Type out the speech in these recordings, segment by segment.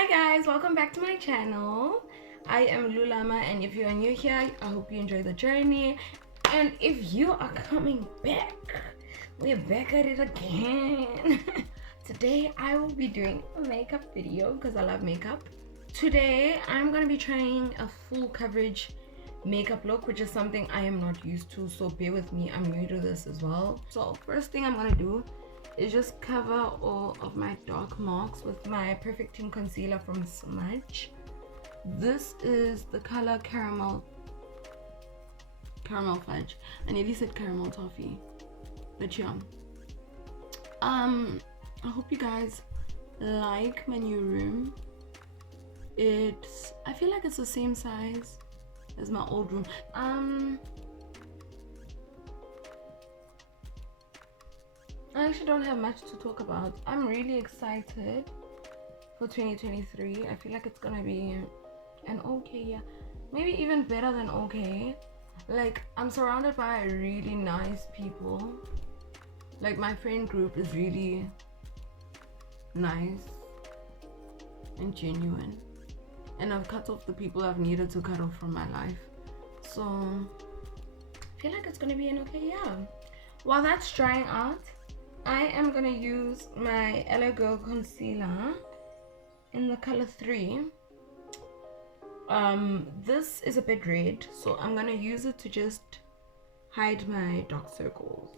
Hi guys, welcome back to my channel. I am Lulama, and if you are new here, I hope you enjoy the journey. And if you are coming back, we're back at it again. Today I will be doing a makeup video because I love makeup. Today I'm gonna be trying a full coverage makeup look, which is something I am not used to, so bear with me, I'm new to this as well. So first thing I'm gonna do is just cover all of my dark marks with my Perfecting concealer from Smudge. This is the color caramel fudge. I nearly said caramel toffee, but yeah. I hope you guys like my new room. I feel like it's the same size as my old room. I actually don't have much to talk about. I'm really excited for 2023. I feel like it's gonna be an okay year, maybe even better than okay. Like, I'm surrounded by really nice people. Like, my friend group is really nice and genuine, and I've cut off the people I've needed to cut off from my life, so I feel like it's gonna be an okay year. While that's drying out, I am gonna use my LA Girl concealer in the color 3. This is a bit red, so I'm gonna use it to just hide my dark circles.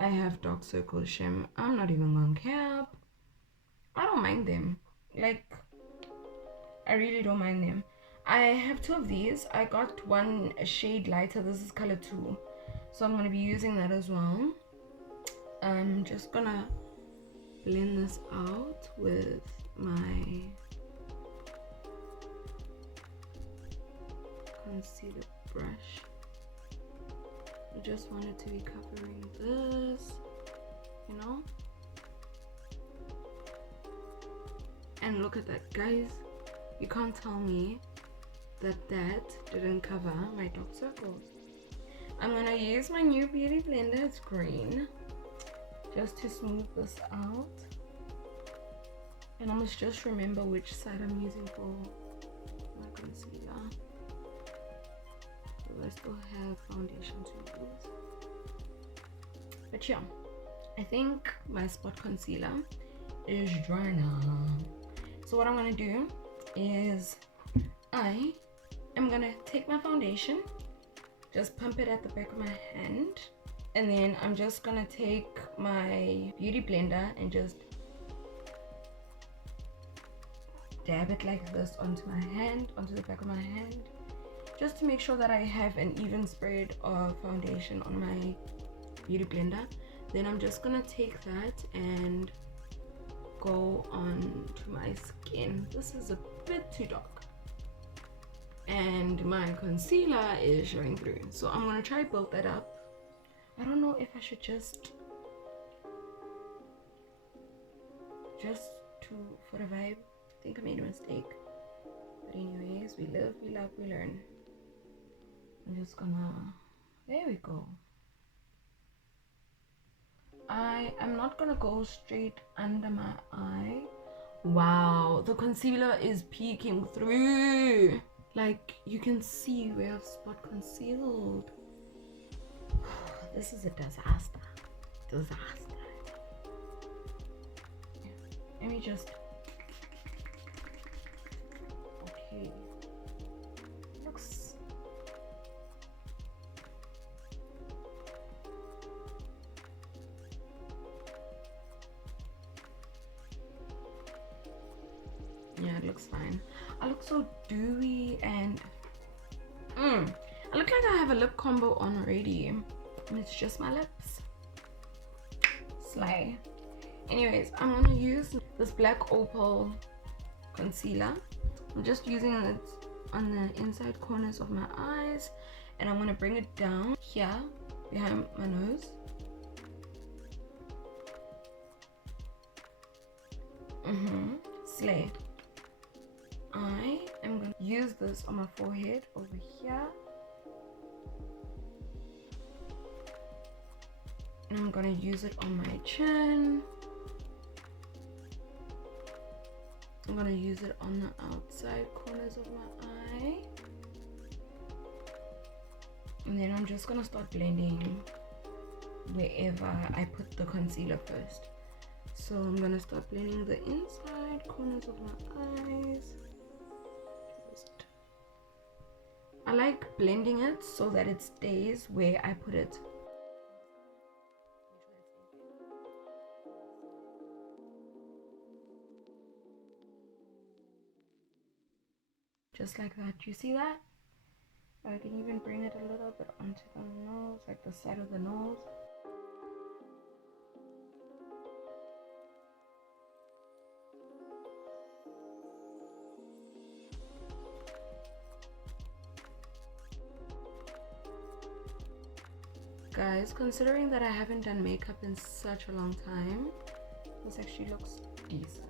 I have dark circles, shame. I'm not even gonna cap. I don't mind them. Like, I really don't mind them. I have 2 of these. I got one a shade lighter. This is color 2. So I'm going to be using that as well. I'm just going to blend this out with my concealer brush. I just wanted to be covering this, you know. And look at that, guys. You can't tell me that didn't cover my dark circles. I'm gonna use my new beauty blender, it's green, just to smooth this out. And I must just remember which side I'm using for my concealer, because I still have foundation to use. But yeah, I think my spot concealer is dry now. So what I'm gonna do is I am gonna take my foundation, just pump it at the back of my hand, and then I'm just gonna take my beauty blender and just dab it like this onto my hand, onto the back of my hand, just to make sure that I have an even spread of foundation on my beauty blender. Then I'm just gonna take that and go on to my skin. This is a bit too dark, and my concealer is showing through, so I'm gonna try build that up. I don't know if I should just for the vibe. I think I made a mistake, but anyways, we live, we love, we learn. I'm just gonna, there we go. I am not gonna go straight under my eye. Wow, the concealer is peeking through. Like, you can see where I've spot concealed. This is a disaster. Let me just, okay, looks, yeah, it looks fine. I look so dewy, and I look like I have a lip combo on already, and it's just my lips. Slay. Anyways, I'm gonna use this black opal concealer. I'm just using it on the inside corners of my eyes, and I'm gonna bring it down here behind my nose. Slay. I am gonna use this on my forehead over here, and I'm gonna use it on my chin. I'm gonna use it on the outside corners of my eye. And then I'm just gonna start blending wherever I put the concealer first. So I'm gonna start blending the inside corners of my eyes. I like blending it so that it stays where I put it. Just like that. You see that? I can even bring it a little bit onto the nose, like the side of the nose. Guys, considering that I haven't done makeup in such a long time, this actually looks decent.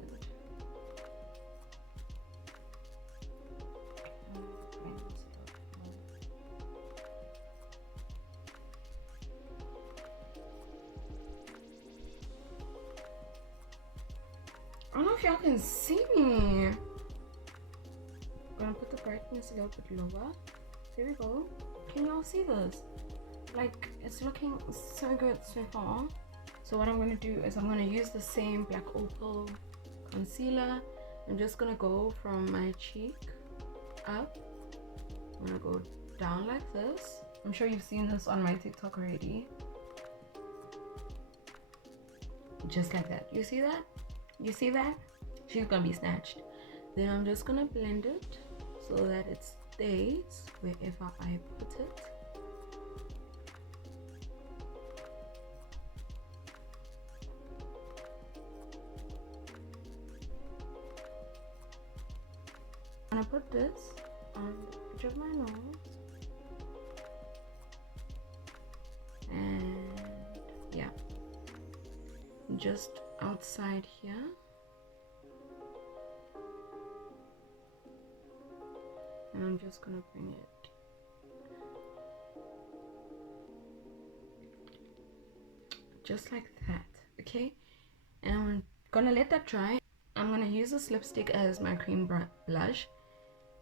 I don't know if y'all can see me. I'm gonna put the brightness a little bit lower. There we go. Can y'all see this? Like, it's looking so good so far. So what I'm gonna do is I'm gonna use the same black opal concealer. I'm just gonna go from my cheek up. I'm gonna go down like this. I'm sure you've seen this on my TikTok already. Just like that. You see that? You see that? She's gonna be snatched. Then I'm just gonna blend it so that it stays wherever I put it. I'm gonna put this on the edge of my nose, and yeah, just outside here. And I'm just gonna bring it just like that, okay? And I'm gonna let that dry. I'm gonna use this lipstick as my cream blush.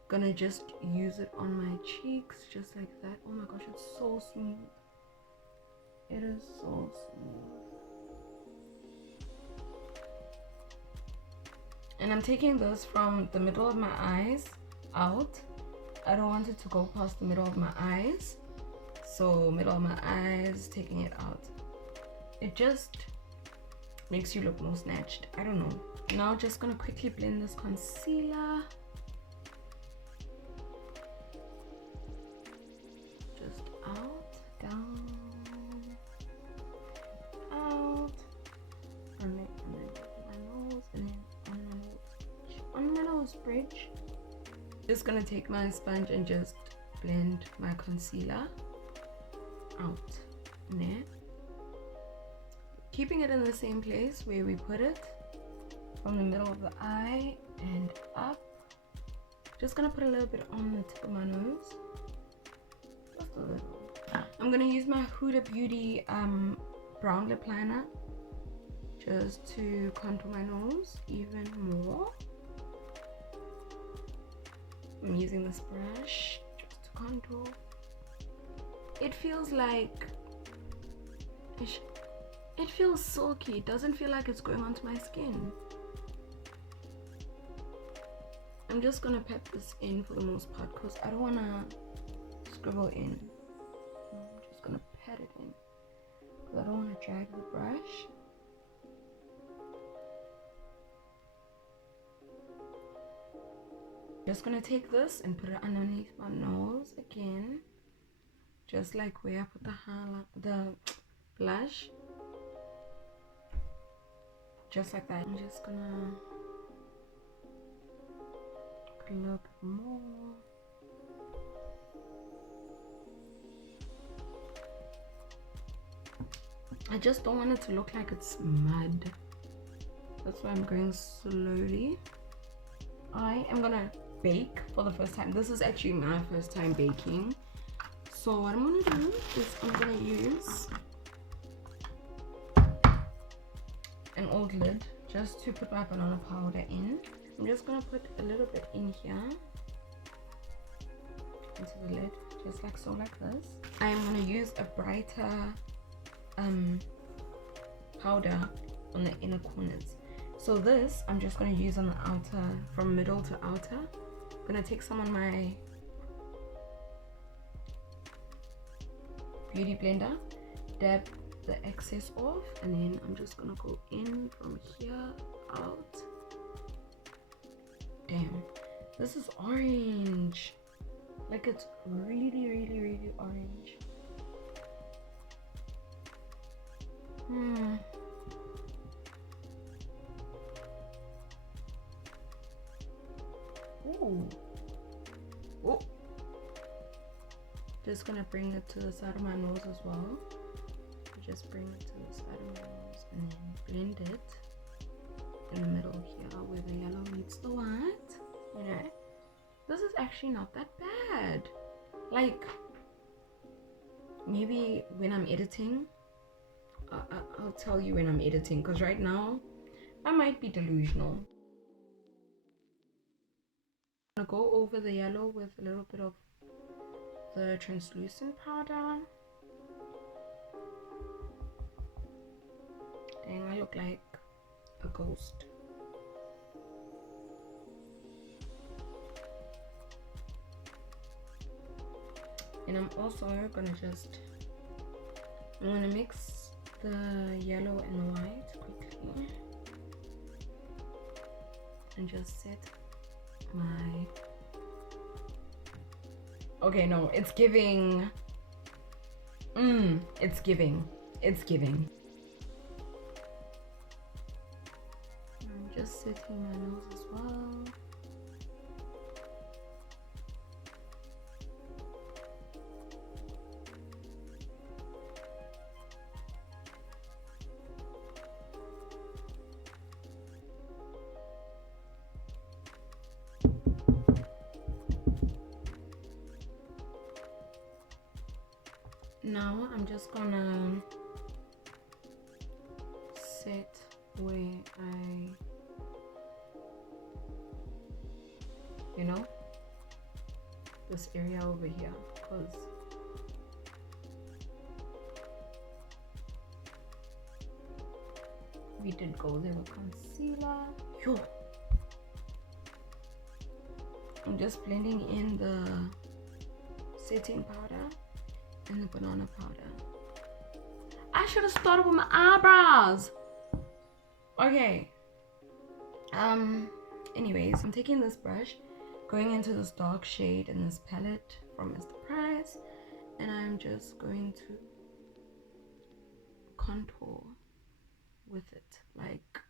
Gonna just use it on my cheeks just like that. Oh my gosh, it's so smooth. It is so smooth. And I'm taking this from the middle of my eyes out. I don't want it to go past the middle of my eyes, so middle of my eyes, taking it out. It just makes you look more snatched. I don't know. Now just gonna quickly blend this concealer. Just out, down, out, and then my nose, and then on my nose bridge. Just gonna take my sponge and just blend my concealer out there, keeping it in the same place where we put it, from the middle of the eye and up. Just gonna put a little bit on the tip of my nose, just a little. I'm gonna use my Huda Beauty brown lip liner just to contour my nose even more. I'm using this brush just to contour. It feels like it feels silky. It doesn't feel like it's going onto my skin. I'm just gonna pat this in for the most part because I don't wanna scribble in. I'm just gonna pat it in because I don't wanna drag the brush. Just gonna take this and put it underneath my nose again, just like where I put the blush, just like that. I'm just gonna put a little bit more. I just don't want it to look like it's mud. That's why I'm going slowly. I am gonna bake for the first time. This is actually my first time baking. So what I'm gonna do is I'm gonna use an old lid just to put my banana powder in. I'm just gonna put a little bit in here into the lid, just like so, like this. I'm gonna use a brighter powder on the inner corners. So this I'm just gonna use on the outer, from middle to outer. I'm gonna take some on my beauty blender, dab the excess off, and then I'm just gonna go in from here out. Damn, this is orange. Like, it's really, really, really orange. Ooh. Oh. Just gonna bring it to the side of my nose as well. Just bring it to the side of my nose and then blend it in the middle here where the yellow meets the white. You know, this is actually not that bad. Like, maybe when I'm editing, I'll tell you when I'm editing, because right now I might be delusional. I'm gonna go over the yellow with a little bit of the translucent powder. Dang, I look like a ghost. And I'm also gonna I'm gonna mix the yellow and white quickly and just set my, okay, no, it's giving, it's giving. I'm just setting my nose as well. Now I'm just gonna set where you know, this area over here, because we did go there with concealer. Yo, I'm just blending in the setting powder and the banana powder. I should have started with my eyebrows. Okay. Anyways, I'm taking this brush, going into this dark shade in this palette from Mr. Price, and I'm just going to contour with it, like,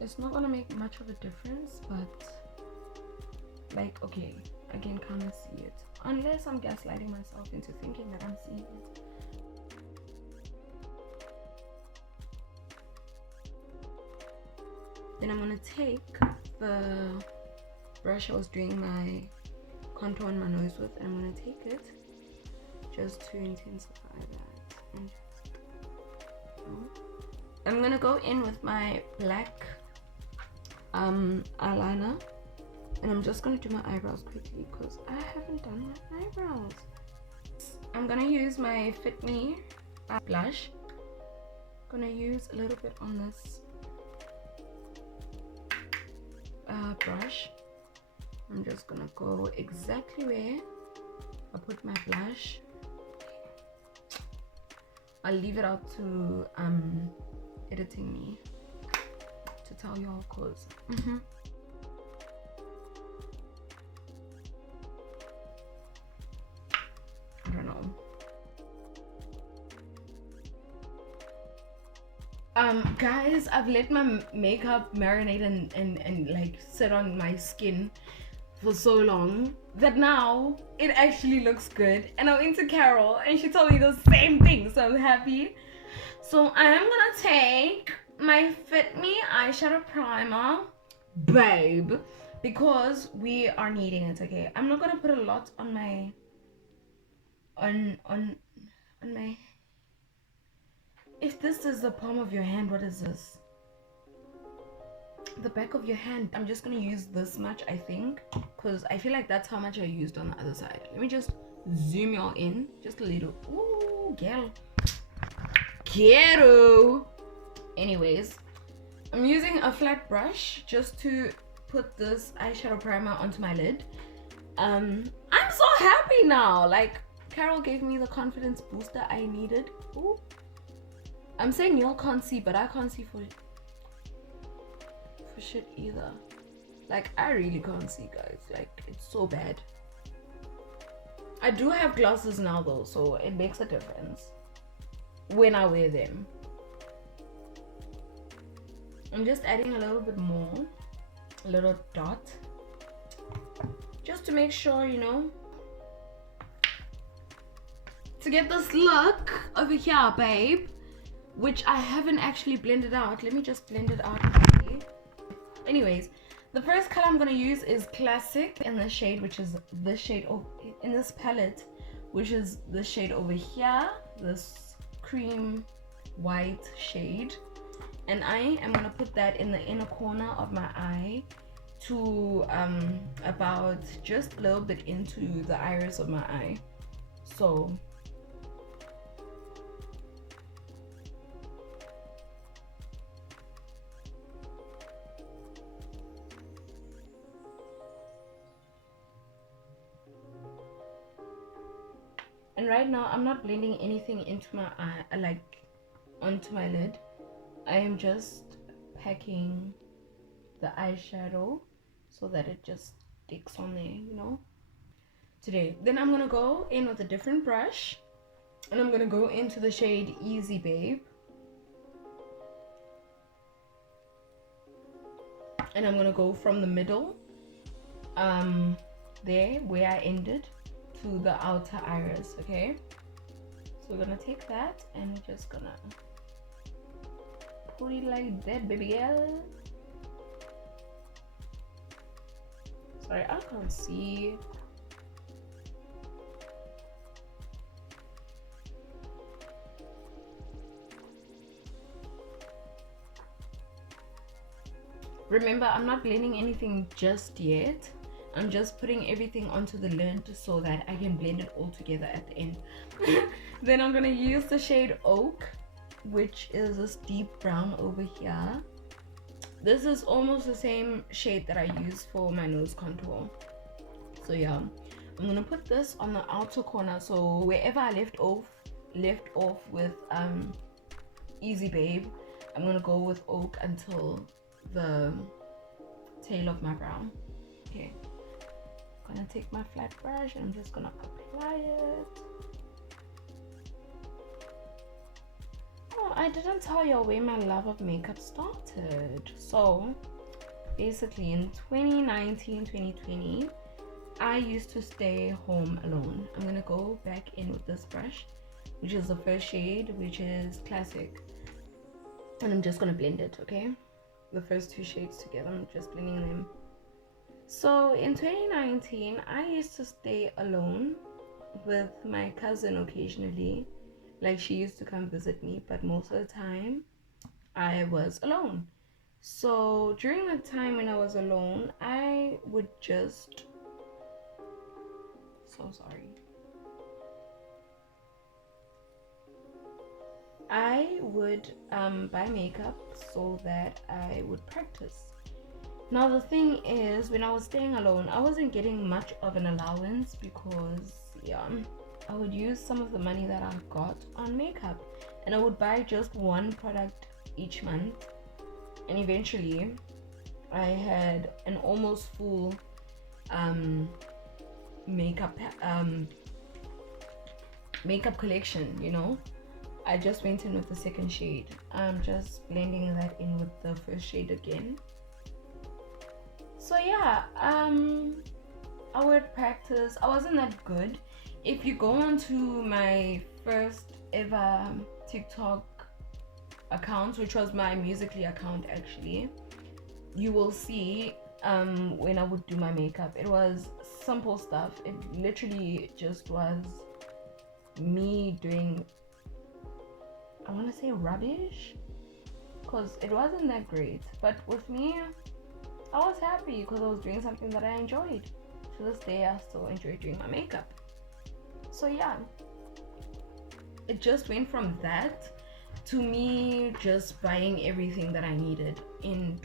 it's not gonna make much of a difference, but like, okay, I can kind of see it, unless I'm gaslighting myself into thinking that I'm seeing it. Then I'm gonna take the brush I was doing my contour on my nose with, and I'm gonna take it just to intensify that, and just, I'm gonna go in with my black eyeliner, and I'm just gonna do my eyebrows quickly because I haven't done my eyebrows. I'm gonna use my Fit Me blush. Gonna use a little bit on this brush. I'm just gonna go exactly where I put my blush. I'll leave it up to editing me to tell y'all, cause I don't know. Guys, I've let my makeup marinate and like sit on my skin for so long that now it actually looks good, and I went to Carol and she told me the same thing, so I'm happy. So I'm gonna take my Fit Me eyeshadow primer, babe, because we are needing it. Okay, I'm not gonna put a lot on my on my. If this is the palm of your hand, what is this? The back of your hand. I'm just gonna use this much, I think, because I feel like that's how much I used on the other side. Let me just zoom y'all in just a little. Ooh, ghetto. Anyways, I'm using a flat brush just to put this eyeshadow primer onto my lid. I'm so happy now. Like, Carol gave me the confidence booster I needed. Ooh. I'm saying y'all can't see, but I can't see for shit either. Like, I really can't see, guys. Like, it's so bad. I do have glasses now though, so it makes a difference when I wear them. I'm just adding a little bit more, a little dot, just to make sure, you know, to get this look over here, babe, which I haven't actually blended out. Let me just blend it out quickly. Anyways, the first color I'm gonna use is Classic in the shade, which is this shade in this palette, which is the shade over here, this cream white shade. And I am gonna put that in the inner corner of my eye to about just a little bit into the iris of my eye. So and right now I'm not blending anything into my eye, like onto my lid. I am just packing the eyeshadow so that it just sticks on there, you know. Today, then I'm gonna go in with a different brush and I'm gonna go into the shade Easy Babe, and I'm gonna go from the middle there where I ended to the outer iris. Okay, so we're gonna take that and we're just gonna put it like that, baby girl. Sorry, I can't see. Remember, I'm not blending anything just yet. I'm just putting everything onto the lid so that I can blend it all together at the end. Then I'm gonna use the shade Oak, which is this deep brown over here. This is almost the same shade that I use for my nose contour. So yeah, I'm gonna put this on the outer corner, so wherever I left off with Easy Babe, I'm gonna go with Oak until the tail of my brow. Okay, I'm gonna take my flat brush and I'm just gonna apply it. Oh, I didn't tell you where my love of makeup started. So basically in 2019, 2020, I used to stay home alone. I'm gonna go back in with this brush, which is the first shade, which is Classic, and I'm just gonna blend it. Okay, the first two shades together, I'm just blending them. So in 2019, I used to stay alone with my cousin occasionally. Like, she used to come visit me, but most of the time I was alone. So during the time when I was alone, I would just, so sorry, I would buy makeup so that I would practice. Now the thing is, when I was staying alone, I wasn't getting much of an allowance because yeah, I would use some of the money that I got on makeup and I would buy just one product each month, and eventually I had an almost full makeup collection, you know. I just went in with the second shade. I'm just blending that in with the first shade again. So yeah, I would practice. I wasn't that good. If you go onto my first ever TikTok account, which was my Musically account actually, you will see when I would do my makeup. It was simple stuff. It literally just was me doing, I want to say rubbish, because it wasn't that great. But with me, I was happy because I was doing something that I enjoyed. To this day, I still enjoy doing my makeup. So yeah, it just went from that to me just buying everything that I needed in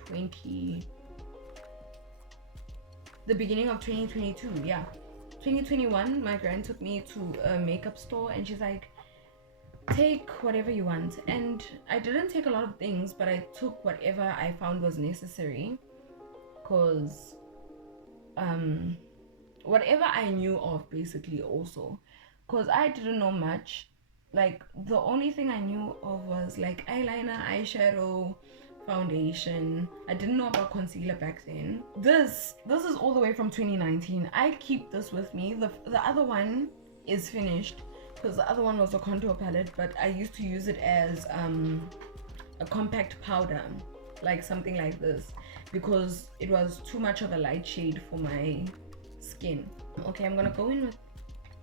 the beginning of 2022. Yeah, 2021, my grand took me to a makeup store and she's like, take whatever you want. And I didn't take a lot of things, but I took whatever I found was necessary, because whatever I knew of, basically, also, because I didn't know much. Like, the only thing I knew of was like eyeliner, eyeshadow, foundation. I didn't know about concealer back then. This is all the way from 2019. I keep this with me. The other one is finished, because the other one was a contour palette, but I used to use it as a compact powder, like something like this, because it was too much of a light shade for my skin. Okay, I'm gonna go in with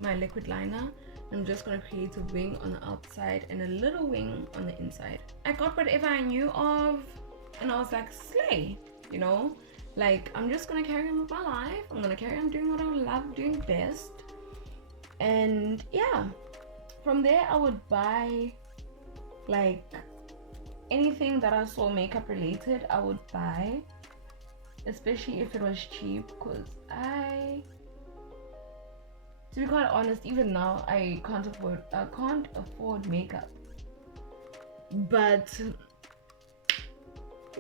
my liquid liner. I'm just gonna create a wing on the outside and a little wing on the inside. I got whatever I knew of and I was like, slay, you know? Like, I'm just gonna carry on with my life. I'm gonna carry on doing what I love doing best. And yeah, from there I would buy like anything that I saw makeup related. I would buy, especially if it was cheap, because to be quite honest, even now I can't afford makeup. But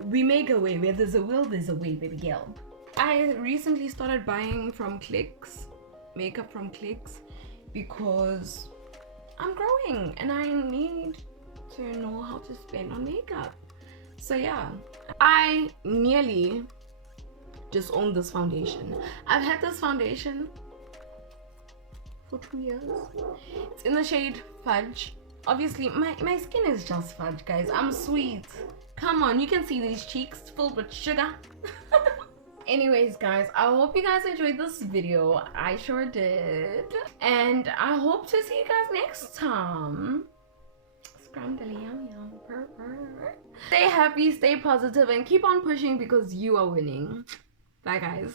we make a way. Where there's a will, there's a way, baby girl. I recently started buying from Clicks, makeup from Clicks, because I'm growing and I need to know how to spend on makeup. So yeah, I nearly just own this foundation. I've had this foundation for 2 years. It's in the shade Fudge. Obviously my skin is just fudge, guys. I'm sweet. Come on, you can see these cheeks filled with sugar. Anyways, guys, I hope you guys enjoyed this video. I sure did. And I hope to see you guys next time. Scramdally yum yum. Purr, purr. Stay happy, stay positive, and keep on pushing, because you are winning. Bye, guys.